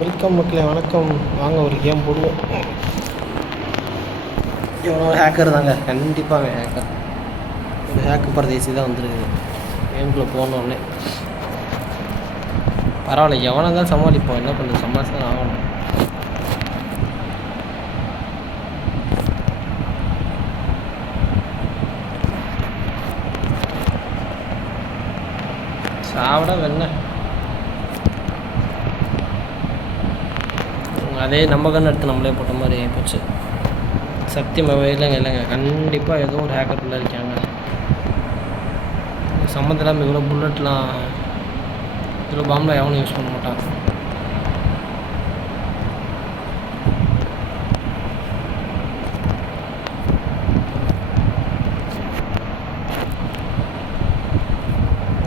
Welcome மக்களே, வணக்கம். வாங்க ஒரு கேம் போடுவோம். எவ்வளோ ஹேக்கர் தாங்க, கண்டிப்பாக ஹேக்கர். ஒரு ஹேக்கு பரதேசி தான் வந்துருக்குது கேமுக்குள்ளே போனோடனே. பரவாயில்ல, எவனை தான் சமாளிப்போம், என்ன பண்ணுறது, சமாளிச்சு தான் ஆகணும். சாவிட வெண்ண அதே நம்ம கண்ணு எடுத்து நம்மளே போட்ட மாதிரி போச்சு. சத்தியமாக இல்லைங்க, கண்டிப்பாக ஏதோ ஒரு ஹேக்கருக்குள்ளே இருக்காங்க. சம்மந்தம் இல்லாமல் இவ்வளோ புல்லட்லாம், இவ்வளோ பாம்பெலாம் எவனும் யூஸ் பண்ண மாட்டான்.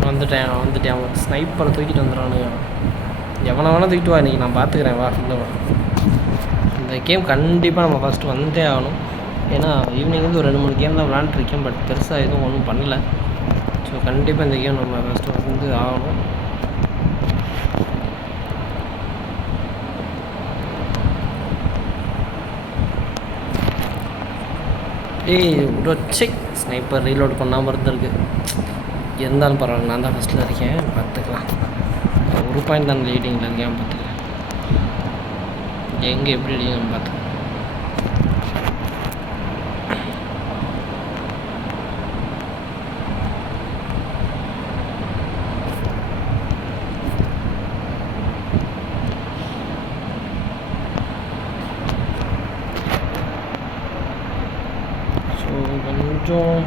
வந்துட்டேன் அவன் ஸ்னைப்பரை தூக்கிட்டு வந்துடுறானுங்க. எவனை வேணால் தூக்கிட்டு வா, இன்றைக்கி நான் பார்த்துக்கிறேன், வா இல்லை வா. இந்த கேம் கண்டிப்பாக நம்ம ஃபஸ்ட்டு வந்தே ஆகணும். ஏன்னா ஈவினிங் வந்து ஒரு 2-3 கேம் தான் விளாண்டுருக்கேன், பட் பெருசாக எதுவும் ஒன்றும் பண்ணலை. ஸோ கண்டிப்பாக இந்த கேம் நம்ம ஃபஸ்ட்டு வந்து ஆகணும். செக் ஸ்னைப்பர் ரீலோட் பண்ணாமல் இருந்திருக்கு. இருந்தாலும் பரவாயில்ல, நான் தான் ஃபஸ்ட்டில் இருக்கேன், பார்த்துக்கலாம். ஒரு பாயிண்ட் தான் லீடிங்கில் இருக்கேன், பார்த்துக்கிறேன். எங்கே எப்படி அடிக்கணும் பார்த்துக்கலாம். ஸோ கொஞ்சம்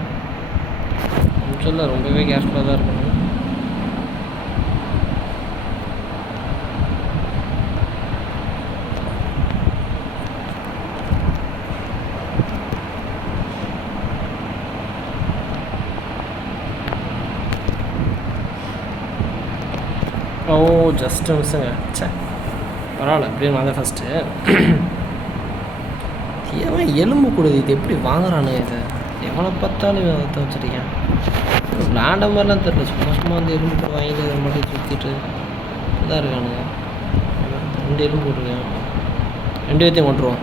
இல்லை, ரொம்பவே கேர்ஃபுல்லாக தான் இருக்கணும். ஓ ஜஸ்ட்டு மிஸ்ஸுங்க, சே பரவாயில்ல, அப்படியே நான் தான் ஃபஸ்ட்டு. ஏன் எலும்பு கூடுது, இது எப்படி வாங்குறானுங்க இதை? எவனை பார்த்தாலும் இவன் அதை வச்சுருக்கேன். விளாண்ட மாதிரிலாம் தெரில, சும்மா வந்து எலும்பு கூட வாங்கிட்டு அதை மட்டும் சுற்றிட்டு இதாக இருக்கானுங்க. 2 எலும்பு போட்டிருக்கேன், 2 பேர்த்தையும் கொண்டுருவோம்.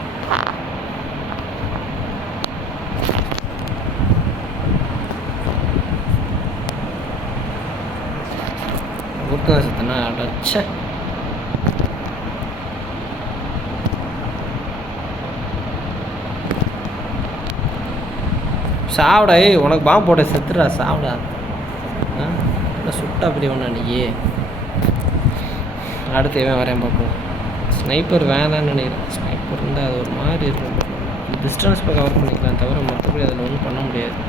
ஒருத்தன் சத்தனா அடைச்ச சாப்பிடா. உனக்கு பாம்பு போட்ட செத்துடா, சாப்பிடா. சுட்டா அப்படி ஒன்றா நீ. அடுத்து இவன் வரேன் பார்ப்போம். ஸ்னைப்பர் வேணான்னு நினைக்கிறேன். ஸ்னைப்பர் இருந்தால் அது ஒரு மாதிரி இருக்கும். டிஸ்டன்ஸ் இப்போ கவர் பண்ணிக்கலாம், தவிர மற்றபடி அதில் ஒன்றும் பண்ண முடியாது.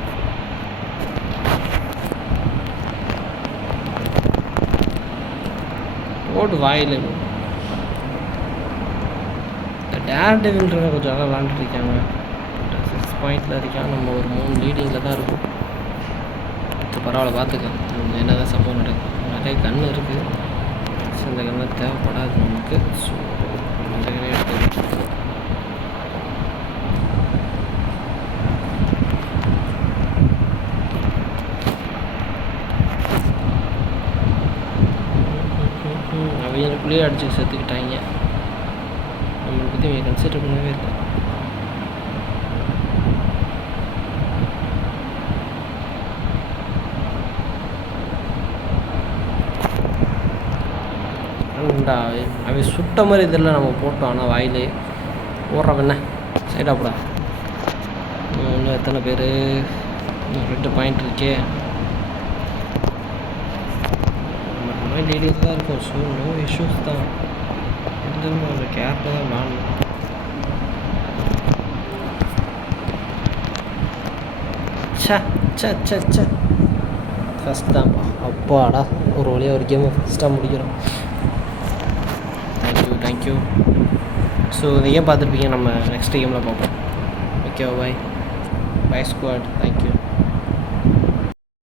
போட்டு வாயில் இந்த டேர் டெவில்ன்றவங்க கொஞ்சம் நல்லா விளாண்டுட்டு இருக்காங்க. 6 பாயிண்டில் இருக்காங்க, நம்ம ஒரு 3 லீடிங்கில் தான் இருக்கும். பரவாயில்ல, பார்த்துக்கலாம் என்ன தான் சம்பவம் நடக்கும். நிறைய கன்று இருக்குது, ஸோ இந்த கண்ணு தேவைப்படாது நமக்கு. ஸோ இந்த கண்ணை எடுத்து அவங்களுக்குள்ளேயே அடிச்சு செத்துக்கிட்டாங்க. நம்மளை பற்றி அவங்க கன்சிடர் பண்ணவே இல்லை. அவன் சுட்ட மாதிரி இதெல்லாம் நம்ம போட்டோம், ஆனால் வாயிலே ஓடுறவன் என்ன சைடாப்படா. இன்னும் எத்தனை பேர்? 2 பாயிண்ட் இருக்கே. லீடிங் தான் இருக்கும், ஸோ நோ இஷ்யூஸ் தான். இருந்தாலும் அந்த கேர்ஃபுல்லாக தான் விளாடணும். சே ஃபஸ்ட் தான்ப்பா, அப்பாடா ஒரு வழியாக ஒரு கேமை ஃபஸ்ட்டாக முடிக்கிறோம். தேங்க்யூ. ஸோ இந்த கேம் பார்த்துருப்பீங்க, நம்ம நெக்ஸ்ட் கேமில் பார்ப்போம். ஓகே, பாய் ஸ்குவாட், தேங்க்யூ.